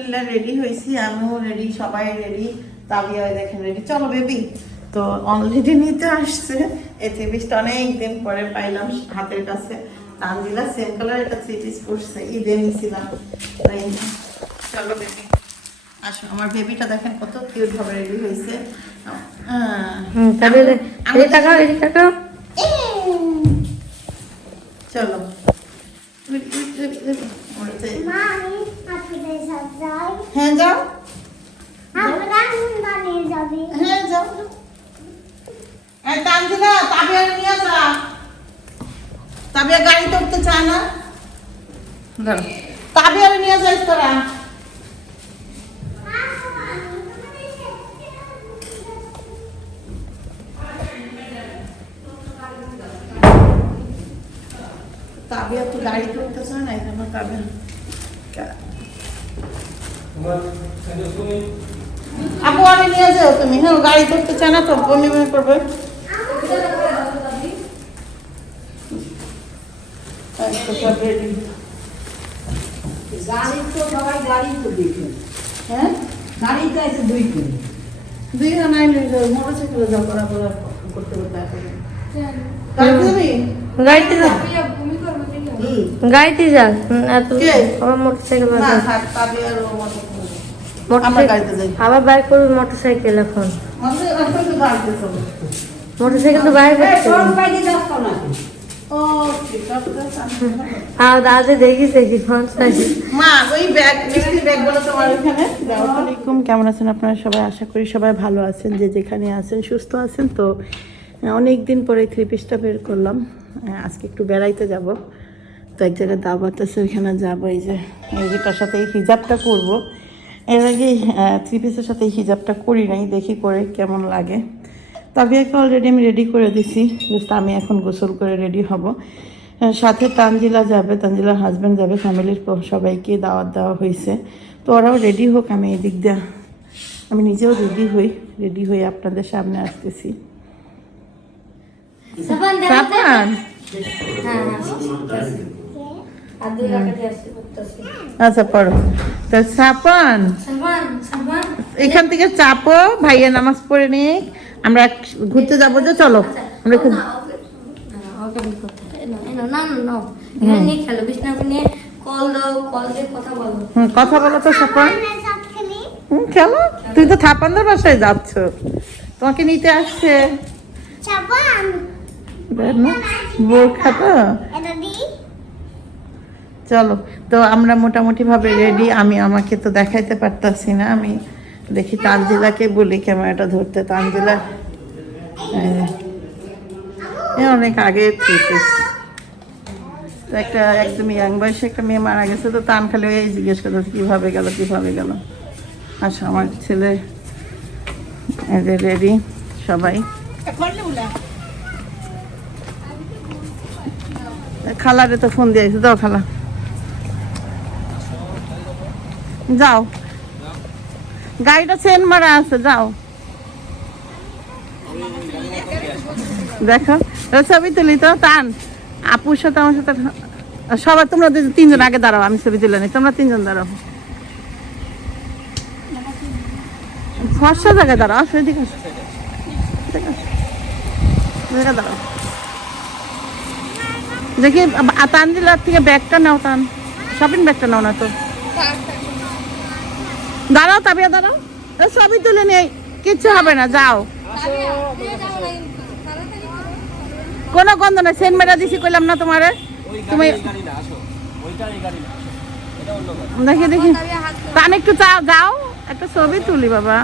আলহামদুলিল্লাহ রেডি হয়েছি, আমিও রেডি, সবাই রেডি। তাবিয়া দেখেন রেডি। চলো বেবি। তো অলরেডি নিতে আসছে। এই থ্রি পিসটা অনেকদিন পরে পাইলাম হাতের কাছে। তানজিলা সেম কালার একটা থ্রি পিস পরছে, ঈদে নিয়েছিলাম। চলো বেবি আসো। আমার বেবিটা দেখেন কত কিউট ভাবে রেডি হয়েছে। চলো হ্যাঁ যাও, হ্যাঁ যাও। তানজিলা তাবিয়া নিয়ে যা। তাবিয়া গাড়িতে উঠতে চায় না, তাবিয়া নিয়ে যাইস তোরা। তাবিয়া তো গাড়িতে উঠতে চায় না, এই জন্য তাবিয়া আপু আমি নিয়ে যাও তুমি। হ্যাঁ গাড়িতে উঠতে চায় না তো, বমি বমি করবে। গাড়িতে যা, আবার বাইক করবি মোটরসাইকেল। এখন মোটরসাইকেল তো বাইক কেমন আছেন আপনারা সবাই? আশা করি সবাই ভালো আছেন, যে যেখানে আছেন সুস্থ আছেন। তো অনেক দিন পরে থ্রি পিসটা বের করলাম। আজকে একটু বেড়াইতে যাব, তো এক জায়গায় দাওয়াত আছে, ওইখানে যাবো। এই যেটার সাথে এই হিজাবটা করবো। এর আগে থ্রি পিসের সাথে এই হিজাবটা করি নাই, দেখি করে কেমন লাগে। তবে একটা অলরেডি আমি রেডি করে দিছি, জাস্ট আমি এখন গোসল করে রেডি হব। সাথে তানজিলা যাবে, তানজিলার হাজব্যান্ড যাবে, ফ্যামিলির সবাইকে দাওয়াত দেওয়া হয়েছে। তো ওরাও রেডি হোক, আমি এদিক দিয়ে আমি নিজেও রেডি হয়ে আপনাদের সামনে আসতেছি। আচ্ছা পড়ো। তো সাপান এখান থেকে চাপো, ভাইয়া নামাজ পড়ে নিয়ে আমরা ঘুরতে যাবো। যে চলো আমরা কথা বলো তো সাপান। খেলো, তুই তো থাপানদের বাসায় যাচ্ছ, তোমাকে নিতে আসছে বোরখা। তো চলো, তো আমরা মোটামুটি ভাবে রেডি। আমি আমাকে তো দেখাইতে পারতাছি না, আমি দেখি তানজিলাকে বলি ক্যামেরাটা ধরতে। তানজিলা অনেক আগে একটা একদম ইয়াং বয়সে একটা মেয়ে মারা গেছে, তো তান খালি এই জিজ্ঞেস করতেছে কিভাবে গেল। আচ্ছা আমার ছেলে রেডি সবাই। খালারে তো ফোন দিয়েছে, দাও খালা যাও, গাড়িটা চেন মারা আছে, যাও দেখো। ছবি তুলি তো টান আপুর সাথে আমার সাথে সবাই। তোমরা তিনজন আগে দাঁড়াও, আমি ছবি তুলে নিই, তোমরা তিনজন দাঁড়াও। ফর্সা জায়গায় দাঁড়াও, আসো এদিকে দাঁড়াও। দেখি তানজিলার থেকে ব্যাগটা নাও, টান শপিং ব্যাগটা নাও না তো। দাঁড়াও তাবিয়া দাঁড়াও, ছবি তুলে নেই, কিচ্ছু হবে না, যাও। কোনো গন্ধ নাই, সেন্ট মেরা দিছি কইলাম না তোমারে। তুমি দেখি টান একটু যাও, একটা ছবি তুলি বাবা।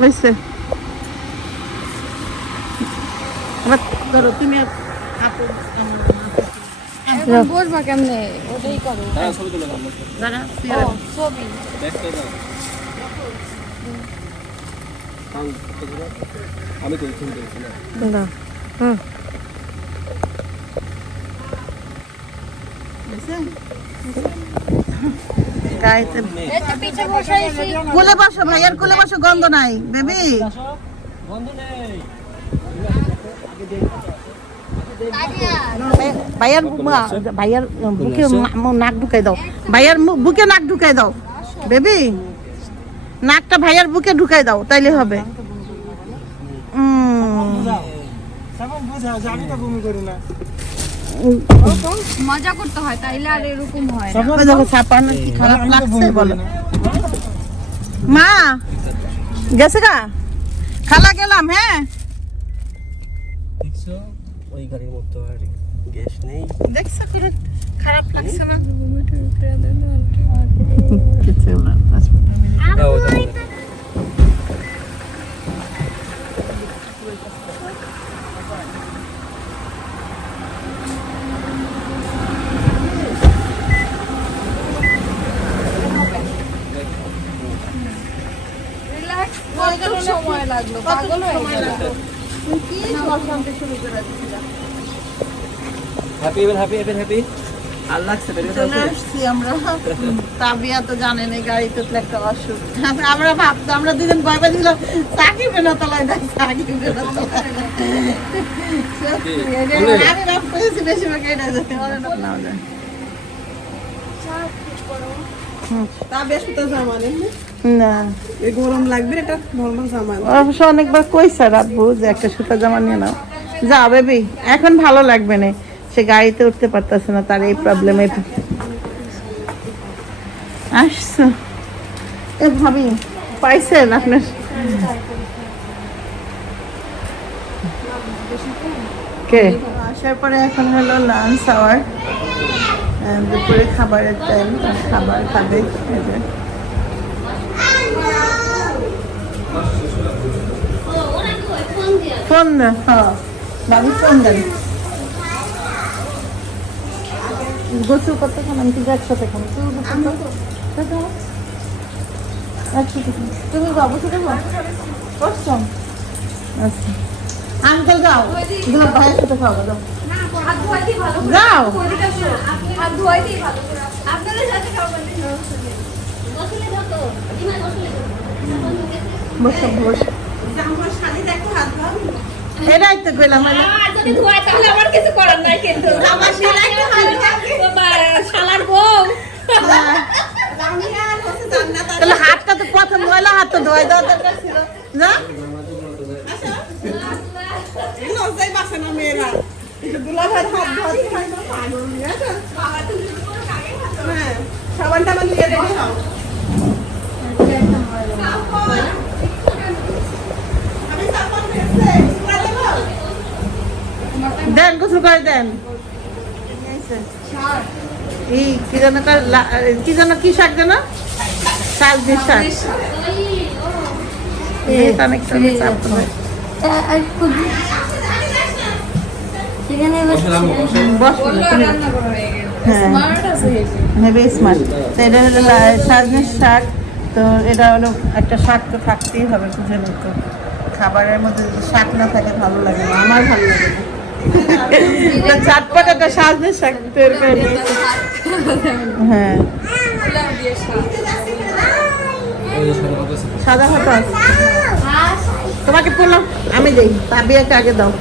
বুঝছে ধরো তুমি বসবা কেমনে, ওটাই করো। কোলে বসো ভাইয়ার কোলে বসো, গন্ধ নাই বেবি, গন্ধ নেই। ভাইয়ার ভাইয়ার বুকে নাক ঢুকাই দাও, ভাইয়ার বুকে নাক ঢুকাই দাও বেবি, নাকটা ভাইয়ার বুকে ঢুকাই দাও তাইলে হবে। মজা করতে হয় তাইলে আর এরকম হয় না। দেখো ছাপানো কি খারাপ লাগছে বলো। মা গেছে গা, খালা গেলাম। হ্যাঁ ওই গাড়ির মধ্যে আর গ্যাস নেই। দেখছো করে খারাপ লাগছে না? সময় লাগলো, পাগল হয়ে গেল। হ্যাপি এবার হ্যাপি এবার হ্যাপি আর লাগছে বেরিয়ে চলে আসছি আমরা। তাবিয়া তো জানেন এই গাড়িতে তো একটা অসুখ। আমরা ভাবতাম, আমরা দুজন ভয় পাই দিলাম সাকিবে না তলায় নাই, সাকিবে না তলায় নাই। আমি ভাবতেছি বেশিরভাগ এটা যেতে পারে না। না এই গরম লাগবে, এটা নরমাল জামা। অবশ্য অনেকবার কইছে রাখবো যে একটা সুতা জামা নিয়ে নাও। যা বেবি, এখন ভালো লাগবে না, সে গাড়িতে উঠতে পারতেছে না, তার এই প্রবলেম। এটা আসছো এ ভাবি, পাইছেন আপনার কে? আসার পরে এখন হলো লাঞ্চ আওয়ার, দুপুরে খাবারের টাইম, খাবার খাবে। এই যে ফোন না, হ্যাঁ বাবু ফোন দেন। গোসল করতে খান, আমি কিন্তু একসাথে খান। তুমি বাবু সাথে করছো? আচ্ছা আঙ্কেল যাও, এগুলো ভাইয়ের সাথে খাওয়া যাও। যাও বসো বসো, এটাই তো গেলাম। আমার কিছু করার নাই, কিন্তু আমার শালার বউ তাহলে হাতটা তো প্রথম ময়লা, হাত তো ধোয়া দেওয়া দরকার ছিল না? লজ্জাই বাসে না মেয়েরা, দুলাভাইয়ের হাত ধোয়াতে হয় না, পাগল নিয়ে আসো। হ্যাঁ সাবান টাবান দিয়ে দেবো। দেন গোসল করে দেন। এই কি যেন কি যেন কি শাক যেন, শাক শাক। এটা হলো সাজনের শাক, তো এটা হলো একটা শাক তো থাকতেই হবে, বুঝে নিত। খাবারের মধ্যে যদি শাক না থাকে ভালো লাগে না, আমার ভালো লাগে না। চাটপাট একটা সাজনের শাক তৈরি করে নিয়েছি। হ্যাঁ সাদা ভাত আছে তোমাকে বললাম আমি দেই, তাবিয়াকে আগে দাও।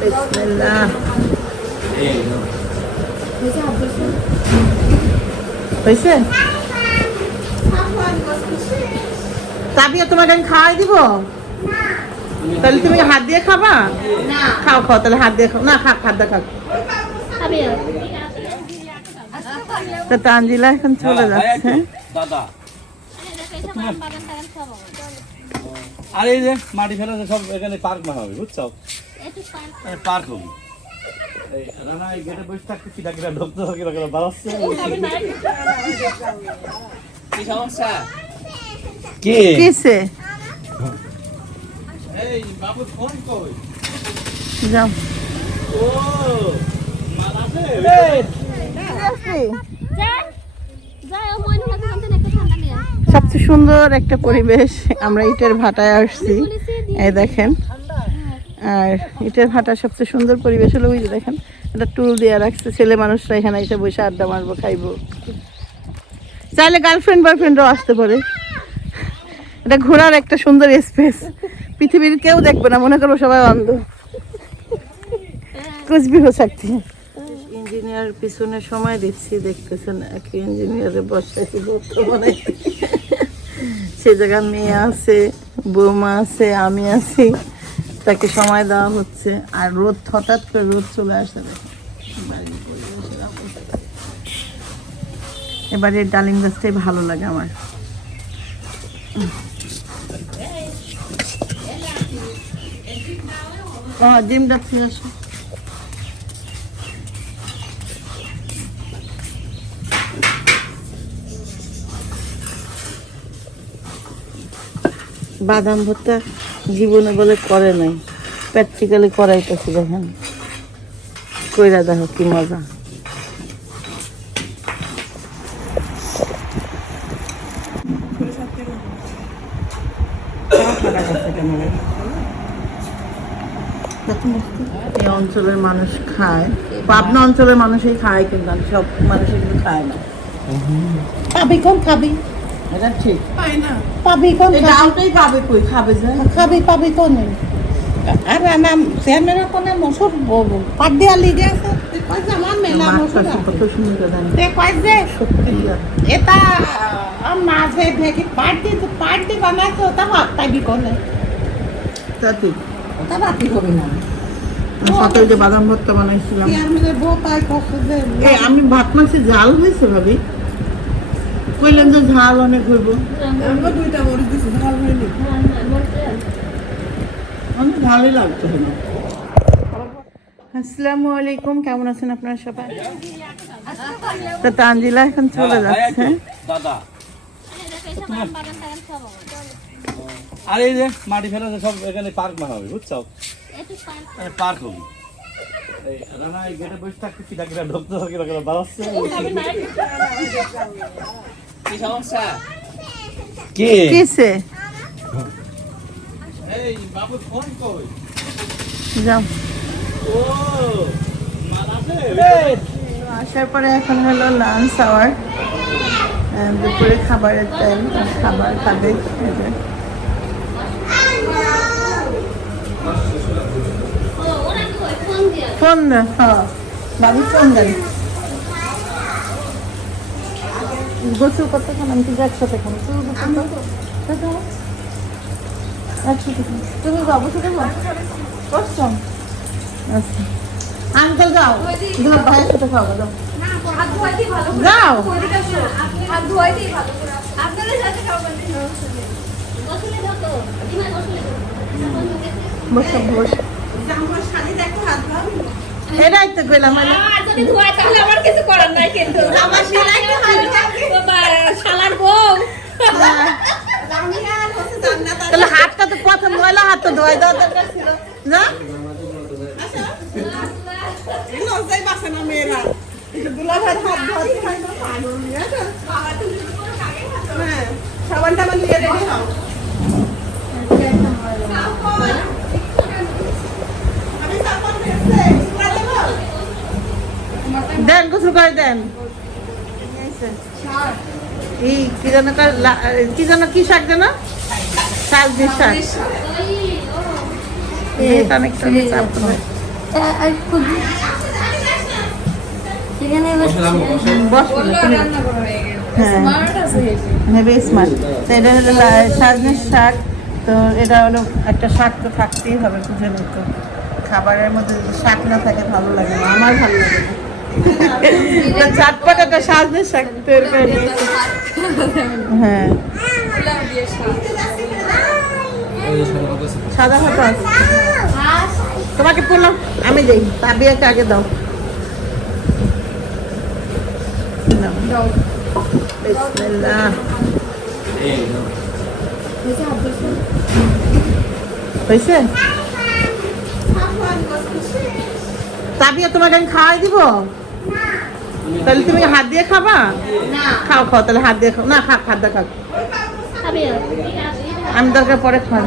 বিসমিল্লাহ। হয়েছে? তাবিয়া তোমাকে আমি খাওয়াই দিব? তাহলে তুমি হাত দিয়ে খাবা? খাও খাও, তাহলে হাত দিয়ে খাও। না খা, হাত দিয়ে খাও। তো তানজিলা এখন চলে যাচ্ছে। দাদা আর এই যে মাটি ফেলে সব এখানে পার্ক বানাবে, বুঝছো? পার্ক হবে। এই রানা এই গেটে বসে থাকতে কিটা কিটা ঢুকতে কিটা কিটা বাড়াচ্ছে। কি সমস্যা? কি কিসে? এই বাবু ফোন কই? যাও। ও মারাছে। সবচেয়ে সুন্দর একটা পরিবেশ। আমরা ইটের ভাটায় আসছি, এই দেখেন। আর ইটের ভাটা সবচেয়ে সুন্দর পরিবেশ হলো ওই যে দেখেন, একটা টুল দিয়ে রাখছে, ছেলে মানুষরা এখানে এসে বসে আড্ডা মারবো, খাইবো। চাইলে গার্লফ্রেন্ড বয়ফ্রেন্ডও আসতে পারে। এটা ঘোরার একটা সুন্দর স্পেস। পৃথিবীর কেউ দেখবে না, মনে করো সবাই অন্ধ। कुछ भी हो सकती है। ইঞ্জিনিয়ার পিছনে সময় দিচ্ছি, দেখতেছেন এক ইঞ্জিনিয়ারে বসাইছি বানাইতে। সে জায়গায় মেয়ে আছে, বৌমা আছে, আমি আছি, তাকে সময় দেওয়া হচ্ছে। আর রোদ, হঠাৎ করে রোদ চলে আসে। এবারে ডালিম গাছটাই ভালো লাগে আমার। জিম যাচ্ছি আসো। বাদাম ভর্তা জীবনে বলে করে নাই, প্র্যাকটিক্যালি করাইতেছি। দেখেন কইরা দেখো কি মজা। এই অঞ্চলের মানুষ খায়, পাবনা অঞ্চলের মানুষই খায়, কিন্তু সব মানুষই কিন্তু খায় না। পাবি কোন খাবি, এটা ঠিক পাবি কোন ডাউটাই পাবে, কই খাবে যে খাবি পাবি কোন। আর নাম সেমেরা কোনে মসুর পাট দিয়া লিগে আছে, কই যে আমার মেলা মসুর কত সুন্দর জানি তে কই যে সত্যি এটা আম মাঝে দেখি পাট দি বানাইছে, ওটা ভাত পাবি কোনে তাতি, ওটা ভাতই হবে না। সকালে যে বাদাম ভর্তা বানাইছিলাম, আমি ভাত মাছে জাল হয়েছে ভাবি, কইলেন যে ঝাল অনেক হইব, দুইটা মরিচ দিছি, ঝাল হয়নি, অনেক ভালোই লাগতো। আসসালামু আলাইকুম, কেমন আছেন আপনারা সবাই? তো তানজিলা এখন চলে যাচ্ছে। দাদা আর এই যে মাটি ফেলে সব এখানে পার্ক বানাবে, বুঝছো? পার্ক হবে। এই রানা এই গেটে বসে থাকতে কিটা কিটা ঢুকতে থাকে, কিটা কিটা বাড়াচ্ছে। কি সমস্যা? কি কিসে এই বাবু ফোন কই যাও? ও মারাছে আসার পরে এখন হলো লাঞ্চ আওয়ার, দুপুরে খাবারের টাইম, খাবার খাবে। ফোন না, হ্যাঁ বাবু ফোন দেন। গোসল করতে খান, আমি কিন্তু একসাথে খান, একসাথে খান। তুমি বাবু সাথে করছো? আচ্ছা আঙ্কেল যাও, ভাইয়ের সাথে খাওয়া যাও, যাও। বসো বসো, এটাই তো গেলাম। আমার কিছু করার নাই, কিন্তু আমার শালার বউ তাহলে হাতটা তো প্রথম ময়লা, হাত তো ধোয়া দেওয়া দরকার ছিল না? লজ্জাই বাসে না মেয়েরা, দুলাভাই হাত ধোয়াতে হয় না, পাগল নিয়ে হ্যাঁ সাবানটা আমার নিয়ে বসাও। আমি সাবান দেন, গোসল করে দেন। এই কি যেন কি যেন, কি শাক যেন, সাজনি শাক। সাজনের শাক, তো এটা হলো একটা শাক, তো থাকতেই হবে, বুঝে নিত। খাবারের মধ্যে যদি শাক না থাকে ভালো লাগে না, আমার ভালো লাগে না। ঝটপট একটা সাজনের শাক তৈরি করে নিয়েছি। হ্যাঁ সাদা ভাত আছে, তোমাকে বললাম আমি দেই, তাবিয়াকে আগে দাও। বিসমিল্লাহ। হয়েছে? তাবিয়া তোমাকে আমি খাওয়াই দিব? তাহলে তুমি হাত দিয়ে খাবা? খাও খাও, তাহলে হাত দিয়ে খাও না, খাও, খাদ্য খাও। আমি দরকার পরে খাওয়াই।